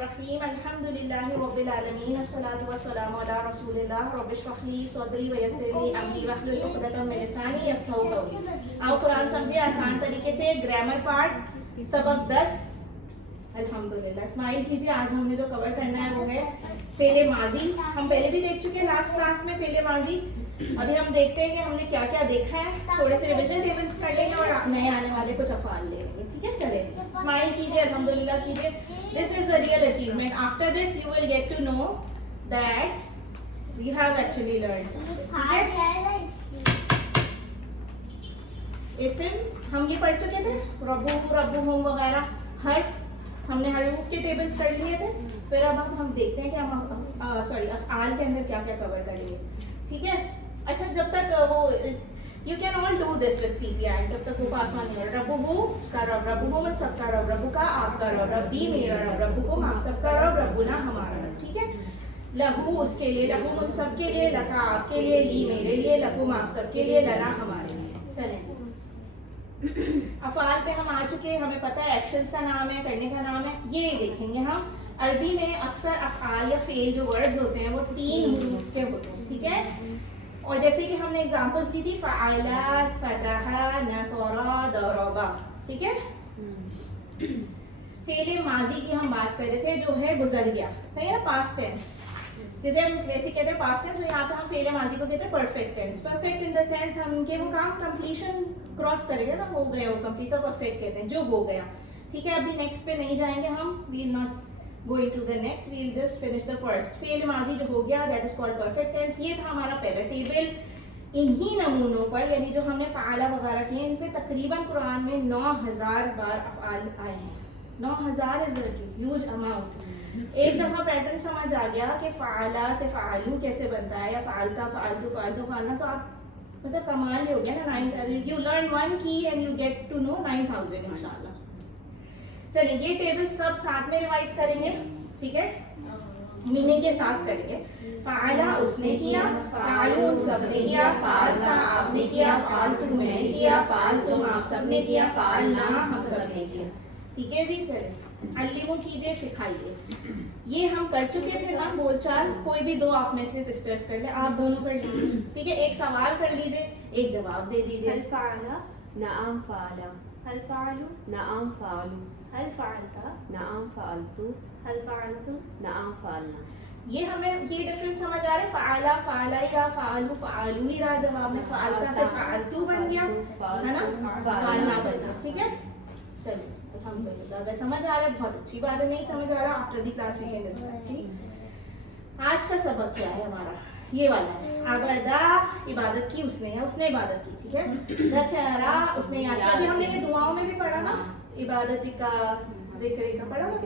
الرحیم الحمد للہ رب العالمین والصلاۃ والسلام علی رسول اللہ رب اشرح لی صدری ویسر لی امری واحلل عقدۃ من لسانی یفقہوا قولی. آؤ قرآن سمجھے آسان طریقے سے. گرامر پارٹ سبق 10. الحمدللہ. اسماعیل کیجیے. آج ہم نے جو کور کرنا ہے وہ ہے فعل ماضی. ہم پہلے بھی دیکھ چکے ہیں لاسٹ کلاس میں فعل ماضی. ابھی ہم دیکھتے ہیں کہ ہم نے کیا کیا دیکھا ہے. تھوڑے سے ریویژن ٹیبلز کر لیں گے اور نئے آنے والے کچھ افعال لے لیں گے. ٹھیک ہے, چلے اسماعیل کیجیے. الحمدللہ کیجیے. This is a real achievement. After this you will get to know that we have actually learned something. اسم ہم یہ پڑھ چکے تھے, ربو ربہم وغیرہ. حرف ہم نے حروف کے ٹیبلز کر لیے تھے. پھر اب ہم دیکھتے ہیں کہ ہم افعال کے اندر کیا کیا کور کریں گے. ٹھیک ہے. اچھا, جب تک وہ you can all do this with TPI. جب تک وہ پاس آن نہیں ہو رہا. ربو اس کا رب, ربو من سب کا رب, ربو کا آپ کا رب, ربی میرا رب, ربو کو آپ سب کا رب, ربنا ہمارا رب. ٹھیک ہے. لہو اس کے لیے, لہو من سب کے لیے, لکا آپ کے لیے, لی میرے لیے, لکم آپ سب کے لیے, لنا ہمارے لیے. چلیں افعال پہ ہم آ چکے. ہمیں پتہ ہے ایکشنز کا نام ہے, کرنے کا نام ہے. یہ دیکھیں گے ہم. عربی میں اکثر افعال یا فعل جو ورڈز ہوتے ہیں وہ 3 حروف سے ہوتے ہیں. ٹھیک ہے. اور جیسے کہ ہم نے ایگزامپلس دی تھی, فعل, فتح, نصر, ضرب. ٹھیک ہے. فعل ماضی کی ہم بات کر رہے تھے جو ہے گزر گیا. صحیح ہے نا, پاسٹ ٹینس. جیسے ہم ویسے کہتے ہیں پاسٹ ٹینس, تو یہاں پہ ہم فعل ماضی کو کہتے ہیں perfect tense. Perfect in the sense ہم کے وہ کام کمپلیشن کراس کرے گا نا, ہو گیا وہ کمپلیٹ, تو پرفیکٹ کہتے ہیں جو ہو گیا. ٹھیک ہے. ابھی نیکسٹ پہ نہیں جائیں گے ہم. We will not going to the next, we'll just finish the first. فعل ماضی جو ہو گیا that is called perfect tense. یہ تھا ہمارا پہلا ٹیبل. انہی نمونوں پر, یعنی جو ہم نے فعالہ وغیرہ کیے, ان پہ تقریباً قرآن میں 9000 بار افعال آئے ہیں. 9000 is a huge amount. ایک دفعہ پیٹرن سمجھ آ گیا کہ فعالہ سے فعالو کیسے بنتا ہے, یا فعالتا, فعالتو, فعالتو, فعلنا, تو آپ مطلب کمال ہی ہو گیا نا. 9 you learn one key and you get to know 9000 انشاءاللہ. چلیے یہ ٹیبل سب ساتھ میں ریوائز کریں گے. ٹھیک ہے. میننگ کے ساتھ کریں گے. فعلا اس نے کیا, فعلو سب نے کیا, فعلتا آپ نے کیا, فعلتم میں نے کیا, فعلتم آپ سب نے کیا, فعلنا ہم سب نے کیا. ٹھیک ہے جی. چلیں علمو کیجیے, سکھائیے. یہ ہم کر چکے تھے نا بول چال. کوئی بھی 2 آپ میں سے سسٹرز کر لیں, آپ دونوں کر لیجیے. ٹھیک ہے. ایک سوال کر لیجیے, ایک جواب دے دیجیے. هل فعل؟ نعم فعل. هل فعلوا؟ نعم فعلوا. هل فعلت؟ نعم فعلت. هل فعلتم؟ نعم فعلنا. یہ ہمیں یہ ڈفرنس سمجھ آ رہا ہے. فعلا, فعلا ہی رہا, فعلو, فعلو ہی رہا. جواب میں فعلتا سے فعلتو بن گیا ہے نا, فعلنا بن گیا. ٹھیک ہے. چلیے الحمدللہ. اگر سمجھ آ رہا ہے بہت اچھی بات ہے, نہیں سمجھ آ رہا after the class we can discuss. ٹھیک. آج کا سبق کیا ہے ہمارا, یہ والا ہے. عبادہ عبادت کی اس نے, یا اس نے عبادت کی. ٹھیک ہے. ذکرہ اس نے یاد کیا. ابھی ہم نے یہ دعاؤں میں بھی پڑھا نا, عبادت کا, ذکر کا پڑھا نا.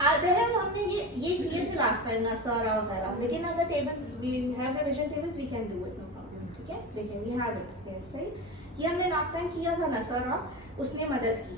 بہرحال ہم نے یہ کیے تھے لاسٹ ٹائم, نصارہ وغیرہ. لیکن اگر tables we have revision tables we can do it, no problem. ٹھیک ہے. دیکھیں وی ہیو اٹ ہیئر. صحیح. یہ ہم نے لاسٹ ٹائم کیا تھا. نصارہ اس نے مدد کی.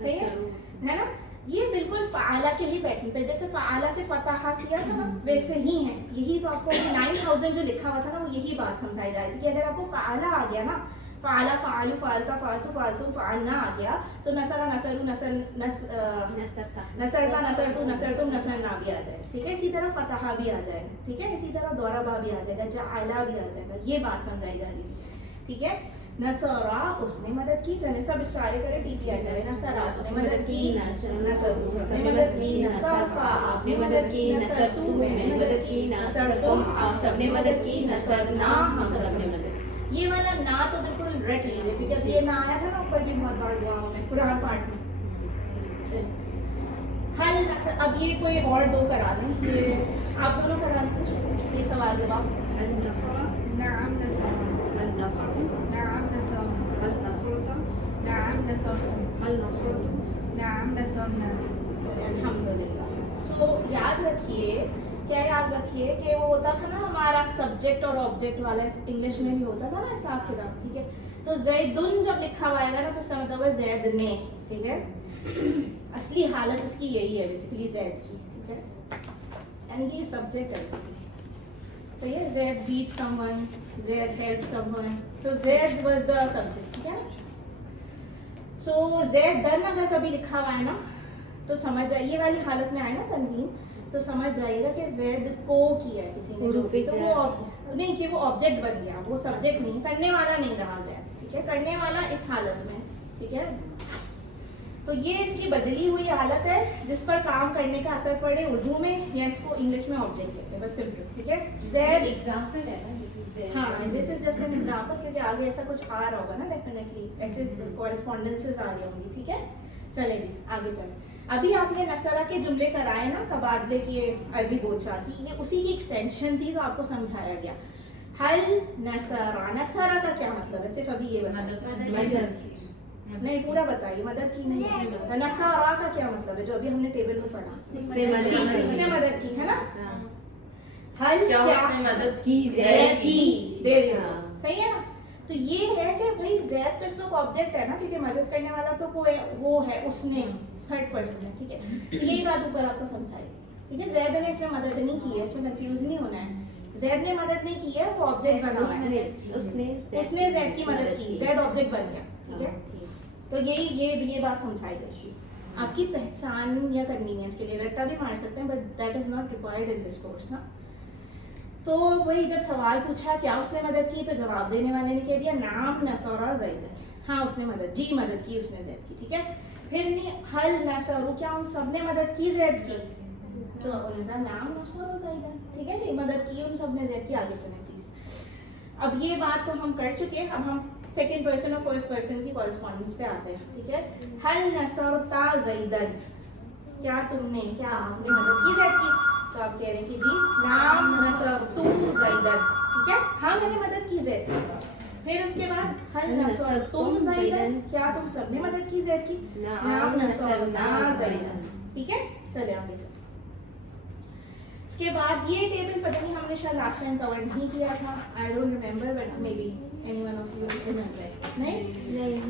صحیح ہے نا. یہ بالکل فعالہ کے ہی پیٹرن پہ, جیسے فعالہ سے فتح کیا تھا نا, ویسے ہی ہے. یہی تو آپ کو 9000 جو لکھا ہوا تھا نا, وہ یہی بات سمجھائی جائے گی کہ اگر آپ کو فعالہ آ گیا نا, فعلہ, فعلو, فعلتا, فعلتو, فعلتم, فعلنا آ گیا, تو نصرہ, نصرو, نصرتا, نصرتو, نصرتم, نصرنا بھی آ جائے گا. ٹھیک ہے. اسی طرح فتح بھی آ جائے گا. ٹھیک ہے. اسی طرح ضربا بھی آ جائے گا, جعلہ بھی آ جائے گا. یہ بات سمجھائی جا رہی ہے. ٹھیک ہے. نصرہ اس نے مدد کی. چلے سب اشارے کرے, TPI کرے. نصرہ اس نے مدد کی, نصرو اس نے مدد کی, نصرتا آپ نے مدد کی, نصرتو میں نے مدد کی, نصرتم آپ سب نے مدد کی, نصرنا ہم سب نے مدد کی. یہ والا نا تو بالکل رٹ لیجیے, کیونکہ اب یہ نا آیا تھا نا اوپر بھی بہت بار دعاؤں میں, قرآن پارٹ میں. حل نصر, اب یہ کوئی اور 2 کرا لیں. یہ آپ دونوں کرا لیں یہ سوال جواب. النصر نعم نصر. النصر نعم نصر. هل نصرت. نعم نصرتم. هل نصرت. نعم نصرنا. الحمدللہ. سو یاد رکھیے, کیا یاد رکھیے کہ وہ ہوتا تھا نا ہمارا سبجیکٹ اور آبجیکٹ والا, انگلش میں بھی ہوتا تھا نا حساب کتاب. ٹھیک ہے. تو زیدن جب لکھا ہوا آئے گا نا, تو اس کا مطلب ہے زید نے. ٹھیک ہے. اصلی حالت اس کی یہی ہے بیسیکلی, زید کی. ٹھیک ہے. یعنی کہ یہ سبجیکٹ ہے. صحیح ہے. Zaid beat someone, Zaid help someone, so Zaid was the subject. ٹھیک ہے. سو زید دن اگر کبھی لکھا ہوا ہے نا, तो समझ जाइए, ये वाली हालत में आए ना तनवीन, तो समझ जाइएगा कि ज़ैद को किया है किसी ने, जो भी, तो वो नहीं कि वो ऑब्जेक्ट बन गया, वो सब्जेक्ट नहीं, करने वाला नहीं रहा ज़ैद, ठीक है, करने वाला इस हालत में, ठीक है। तो ये इसकी बदली हुई हालत है जिस पर काम करने का असर पड़े उर्दू में, या इसको इंग्लिश में ऑब्जेक्ट कहते हैं, बस सिंपल, ठीक है। ज़ैद एग्जांपल है ना, दिस इज हाँ, this is just an example, क्योंकि आगे ऐसा कुछ आ रहा होगा ना, डेफिनेटली ऐसे कॉरेस्पॉन्डेंसेस आ रही होंगी, ठीक है। चले जी आगे चलें। अभी आपने नसरा के जुमले कराए ना, तबादले किए अरबी बोलचाल की, ये उसी की एक्सटेंशन थी, तो आपको समझाया गया। हल नसरा, नसरा का क्या मतलब है, सिर्फ अभी ये बताइए, नहीं पूरा बताइए, मदद की नहीं, नसरा का क्या मतलब है, जो अभी हमने टेबल में पढ़ा, उसने मदद की है ना। हल क्या उसने मदद की, ज़ैद की, देर हाँ। सही है ना। तो ये है कि भाई ज़ैद तो सिर्फ ऑब्जेक्ट है ना, क्योंकि मदद करने वाला तो कोई वो है, उसने थर्ड पर्सन है, ठीक है। तो यही बात ऊपर आपको समझाई, ठीक है। ज़ैद ने इसमें मदद नहीं की है, इसमें कंफ्यूज नहीं होना है, ज़ैद ने मदद नहीं की है, वो ऑब्जेक्ट बना हुआ है, उसने ज़ैद की मदद की, ज़ैद ऑब्जेक्ट बन गया, ठीक है। तो यही ये बात समझाई गई आपकी पहचान या कन्वीनियंस के लिए, रट्टा भी मार सकते हैं, but that is not required in this course ना। तो वही जब सवाल पूछा क्या उसने मदद की, तो जवाब देने वाले ने कह दिया नाम नसरा ज़ैद, हाँ उसने मदद जी, मदद की उसने ज़ैद की, ठीक है। फिर नहीं हल नसरू, क्या उन सब ने मदद की ज़ैद की, तो उनका नाम नसरा ज़ैद, ठीक है जी, मदद की उन सब ने ज़ैद की। आगे चलें प्लीज। अब ये बात तो हम कर चुके हैं, अब हम सेकेंड पर्सन और फर्स्ट पर्सन की कॉरेस्पॉन्डेंस पे आते हैं, ठीक है। हल नसरता ज़ैदन, क्या तुमने, क्या आपने मदद की ज़ैद की, तो आप कह रहे हैं कि जी नाम नसरतु ज़ैदन, ठीक है, हाँ मैंने मदद की ज़ैद की। फिर उसके बाद हल नसरतुम ज़ैदन, क्या तुम सबने मदद की ज़ैद की, नाम नसरना ज़ैदन, ठीक है। चले आगे चलो। उसके बाद ये टेबल पता नहीं हमने शायद लास्ट टाइम कवर नहीं किया था, I don't remember, but may be anyone of you remember, नहीं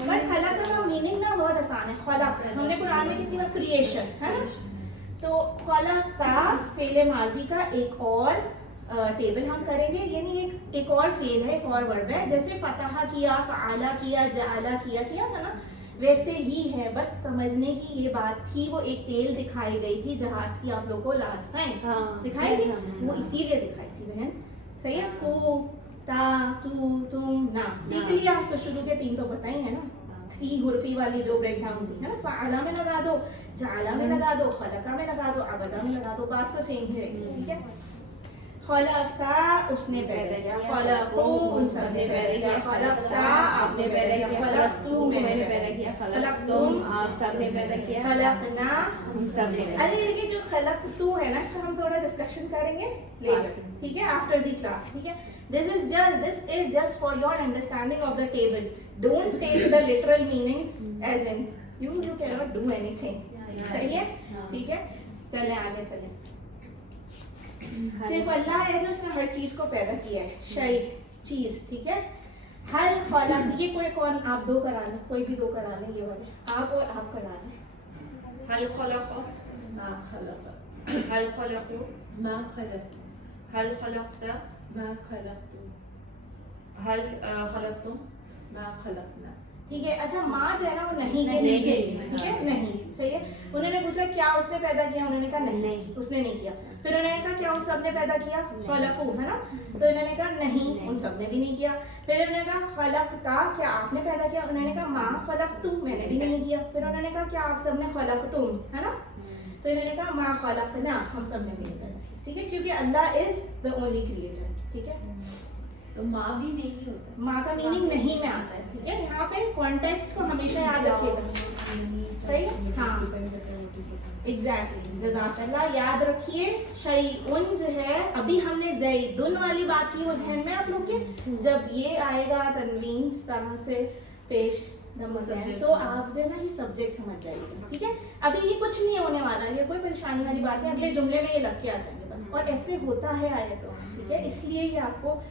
बट खलक का मीनिंग ना बहुत आसान है। खलक हमने कुरान में कितनी बार क्रिएशन है ना, तो खलक का फेल माजी का एक और टेबल हम करेंगे, यानी एक और फेल है, एक और वर्ब है, जैसे फतहा किया, फ़अला किया, जअला किया था ना, वैसे ही है। बस समझने की ये बात थी, वो एक टेल दिखाई गई थी जहाज की आप लोगों को लास्ट टाइम दिखाई थी, वो इसीलिए दिखाई थी बहन, सही है। को ता तू तुम ना सीख लिया, तो शुरू के 3 तो बताई है ना, 3 हुर्फी वाली जो ब्रेक डाउन थी है ना, फ़अला में लगा दो, जअला में लगा दो, खलका में लगा दो, अबदा में लगा दो, बात तो सेम ही रहेगी, ठीक है। खलका उसने पैदा किया, खलको उन सब ने पैदा किया, खलकता आपने पैदा किया, खलकतू मैंने पैदा किया, खलकतुम आप सब ने पैदा किया, खलकना हम सब ने। अरे देखिए जो खलकतू है ना, इसको हम थोड़ा डिस्कशन करेंगे लेटर, ठीक है, आफ्टर द क्लास, ठीक है। This is just for your understanding of the table, don't take the literal meanings as in you can not do anything, सही है, ठीक है। चले आगे चलें। सिर्फ अल्लाह है जो उसने हर चीज को पैदा किया है, शय चीज, ठीक है। हल खलक, ये कौन आप 2 करा लें, कोई भी 2 करा लें, ये वाले आप और आप करा लें। हल खलक, मा खलक, हल खलक, मा खलक, हल खलकता, मा खलकतु, हल खलकतुम, मा खलकना, ठीक है। अच्छा माँ जो है ना वो नहीं के लिए, ठीक है, नहीं, सही है। उन्होंने पूछा क्या उसने पैदा किया, उन्होंने कहा नहीं उसने नहीं किया। फिर उन्होंने कहा क्या उन सब ने पैदा किया, खलकू है ना, तो इन्होंने कहा नहीं उन सब ने भी नहीं किया। फिर उन्होंने कहा खलकता, क्या आपने पैदा किया, उन्होंने कहा माँ खलकतु मैंने भी नहीं किया। फिर उन्होंने कहा क्या आप सब ने खलकतुम, है ना, तो इन्होंने कहा माँ खलकना, हम सब ने भी नहीं पैदा, ठीक है, क्योंकि अल्लाह इज द ओनली क्रिएटर, ठीक है। तो माँ भी नहीं होता, माँ का मीनिंग नहीं में आता है, ठीक है। यहाँ पे कॉन्टेक्स्ट को हमेशा याद रखिएगा, सही है, हाँ एग्जैक्टली, जज़ाकल्लाह, याद रखिए। शैउन जो है, अभी हमने ज़ैदुन वाली बात की, वो जहन में आप लोग के, जब ये आएगा तनवीन इस तरह से पेश तो आप जो है ना ये सब्जेक्ट समझ जाइएगा, ठीक है। अभी ये कुछ नहीं होने वाला, ये कोई परेशानी वाली बात है, अगले जुमले में ये लग के आ जाएंगे बस, और ऐसे होता है आयतों में, ठीक है। इसलिए ये आपको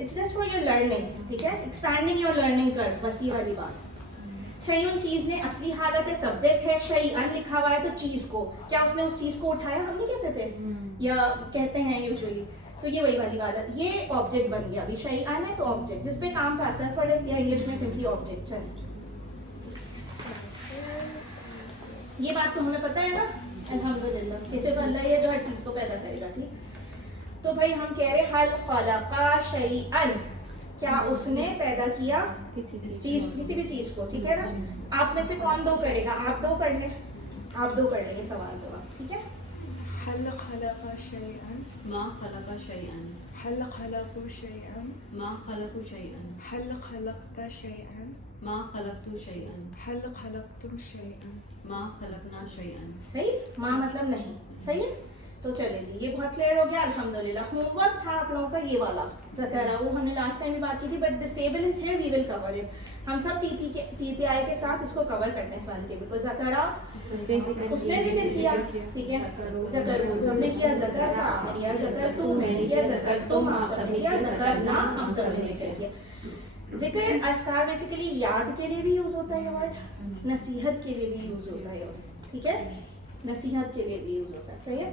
it's just for your learning, ठीक है, एक्सपैंडिंग योर लर्निंग कर, बस ये वाली बात। शैउन चीज ने असली हालत है, सब्जेक्ट है, शैअन लिखा हुआ है तो चीज को, क्या उसने उस चीज को उठाया, हम नहीं कहते थे या कहते हैं यूजुअली, तो ये वही वाली बात है, ये ऑब्जेक्ट बन गया। अभी शैअन है तो ऑब्जेक्ट जिस पे काम का असर पड़े, या इंग्लिश में सिंपली ऑब्जेक्ट। चलिए ये बात तो हमें पता है ना अल्हम्दुलिल्लाह कि सिर्फ अल्लाह ही है जो हर चीज़ को पैदा करेगा, ठीक। तो भाई हम कह रहे हल खलका शैअन, क्या उसने पैदा किया किसी भी चीज़ को, ठीक है ना। आप में से कौन दो करेगा? आप दो कर ले, आप दो कर लेंगे सवाल जवाब, ठीक है। هل خلق شيئا ما خلق شيئا هل خلقوا شيئا ما خلقوا شيئا هل خلقت شيئا ما خلقت شيئا هل خلقتم شيئا ما خلقنا شيئا. सही, माँ मतलब नहीं, सही है। तो चले जी, ये बहुत क्लियर हो गया अल्हम्दुलिल्लाह। होमवर्क था आप लोगों का ये वाला ज़करा, वो हमने लास्ट टाइम भी बात की थी, but this table is here, we will cover it. हम सब टीपीआई के साथ इसको कवर करते हैं इस वाले टेबल को। ज़करा उसने जिक्र किया, ठीक है, ज़कर हमने किया, ज़कर था आपने किया, ज़कर तू मैंने किया, ज़कर तुम आप सबने किया, ज़कर ना हम सबने जिक्र किया। जिक्र अस्कार बेसिकली याद के लिए भी यूज़ होता है ये वर्ड, नसीहत के लिए भी यूज़ होता है ये वर्ड, ठीक है, नसीहत के लिए भी यूज़ होता है, सही है।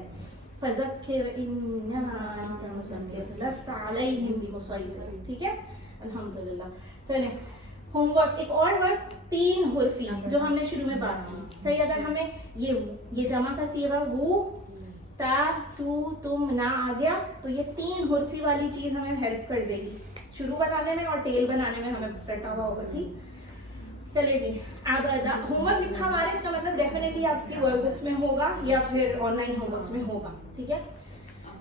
फज़क्किर इन्नमा अंत मुज़क्किर लस्ता अलैहिम बिमुसैतिर, ठीक है, अल्हम्दुलिल्लाह। चलें होमवर्क, एक और वर्ड 3 हुर्फी जो हमने शुरू में बात की, सही। अगर हमें ये जमा का सीगा वो ता तू तुम ना आ गया तो ये 3 हुर्फी वाली चीज़ हमें हेल्प कर देगी शुरू बनाने में और टेल बनाने में, हमें रटा हुआ होगा, ठीक। चलिए जी, अबदा होमवर्क लिखा हमारे, इसका मतलब डेफिनेटली आपकी वर्कबुक्स में होगा या फिर ऑनलाइन होमवर्क्स में होगा, ठीक है।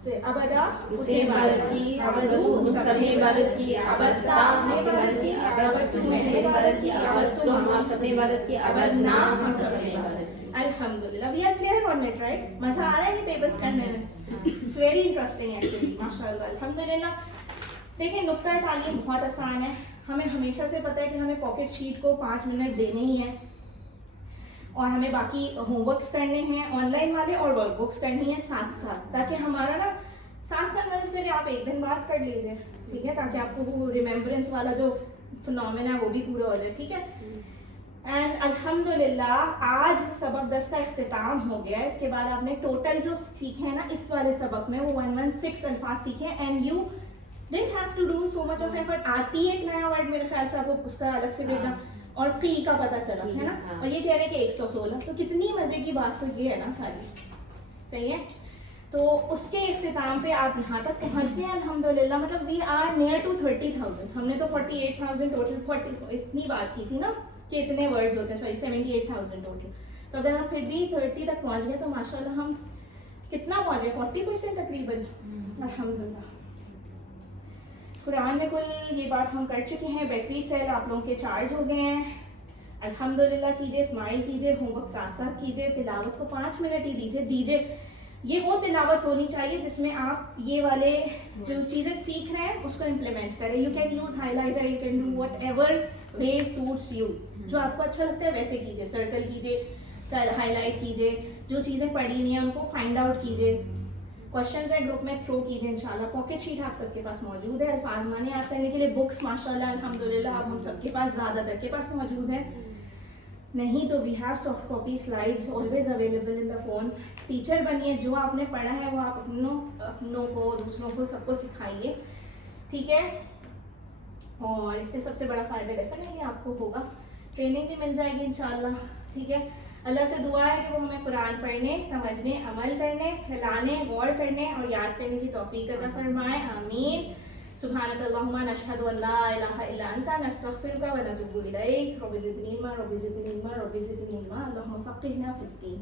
तो अबदा उसने इबादत की, अबदू सबने इबादत की, अबदता आपने इबादत की, अबदतू मैंने इबादत की, अबदतुम आप सबने इबादत की, अबदना हम सबने इबादत की। अल्हम्दुलिल्लाह, we are clear on it, right. मजा आ रहा है ये टेबल्स करने में, इट्स वेरी इंटरेस्टिंग एक्चुअली, माशाल्लाह अल्हम्दुलिल्लाह। देखिए नुक्ता तालीम बहुत आसान है, हमें हमेशा से पता है कि हमें पॉकेट शीट को 5 मिनट देने ही हैं और हमें बाकी होमवर्क्स करने हैं ऑनलाइन वाले और वर्कबुक्स करनी है साथ साथ, ताकि हमारा ना साथ मतलब चलिए आप एक दिन बात कर लीजिए, ठीक है, ताकि आपको वो रिमेम्बरेंस वाला जो फिनोमेना है वो भी पूरा हो जाए, ठीक है। एंड अल्हम्दुलिल्लाह आज सबक 10 का इख्तिताम हो गया। इसके बाद आपने टोटल जो सीखे हैं ना इस वाले सबक में वो 116 अल्फाज सीखे and you didn't have to do so much of effort। आती है एक नया वर्ड मेरे ख्याल से आपको उसका अलग से देखना और की का पता चला है ना, और ये कह रहे हैं कि 116, तो कितनी मज़े की बात तो ये है ना सारी, सही है। तो उसके इख्तिताम पे आप यहाँ तक पहुँच गए अल्हम्दुलिल्लाह, मतलब वी आर नियर टू 30,000। हमने तो 48,000 टोटल 40 इतनी बात की थी ना कि इतने वर्ड्स होते हैं, सॉरी 78,000 टोटल। तो अगर हम फिर भी 30 तक पहुँच गए तो माशाल्लाह हम कितना पहुँच गए, 40% तकरीबन, अल्हम्दुलिल्लाह। कुरान में कुल ये बात हम कर चुके हैं। बैटरी सेल आप लोगों के चार्ज हो गए हैं, अल्हम्दुलिल्लाह। कीजिए, स्माइल कीजिए, होमवर्क साथ साथ कीजिए, तिलावत को 5 मिनट ही दीजिए। ये वो तिलावत होनी चाहिए जिसमें आप ये वाले जो चीज़ें सीख रहे हैं उसको इम्प्लीमेंट करें। You can use highlighter, you can do what ever way suits you, जो आपको अच्छा लगता है वैसे कीजिए। सर्कल कीजिए, हाईलाइट कीजिए, जो चीज़ें पढ़ी नहीं है उनको फाइंड आउट कीजिए, क्वेश्चंस हैं ग्रुप में थ्रो कीजिए इंशाल्लाह। पॉकेट शीट आप सबके पास मौजूद है, अल्फाज माने याद करने के लिए बुक्स माशाल्लाह अल्हम्दुलिल्लाह अब हम सबके पास ज़्यादातर के पास मौजूद है, नहीं तो we have soft copy slides always available in the phone. Teacher बनिए, जो आपने पढ़ा है वो आप अपनों को, दूसरों को, सबको सिखाइए, ठीक है। और इससे सबसे बड़ा फ़ायदा डेफिनेटली आपको होगा, ट्रेनिंग भी मिल जाएगी इंशाल्लाह, ठीक है। अल्लाह से दुआ है कि वो हमें कुरान पढ़ने, समझने, अमल करने, फैलाने, गौर करने और याद करने की तौफीक अता फरमाए, आमीन। सुब्हानकल्लाहुम्मा नशहदु अल्ला इलाहा इल्ला अंता नस्तगफिरुका व नतूबु इलैक। रब्बि ज़िदनी इल्मा, रब्बि ज़िदनी इल्मा, रब्बि ज़िदनी इल्मा, अल्लाहुम्मा फ़क़्हिना फ़िद्दीन।